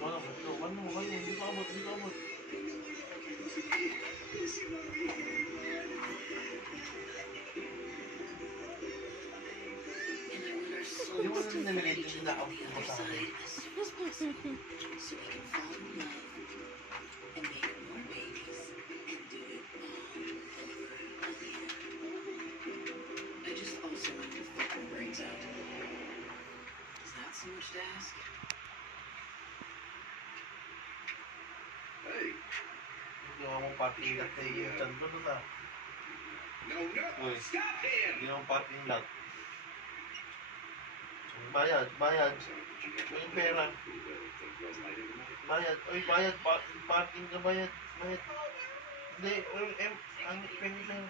Hindi pa abot, hindi pa abot. Hindi mo na nilagay yung na-out mo sa akin. So we can fall in love and make more babies and do it all over again. I just also want to fuck our brains out. Is that so much to ask? Hey. Hindi mo parking lot na yung chan doon na. No. Uy, Stop him! hindi mo parking lot. Bayad. May pera. Bayad. Uy, bayad. Parking ka bayad. Hindi, ang pengi lang.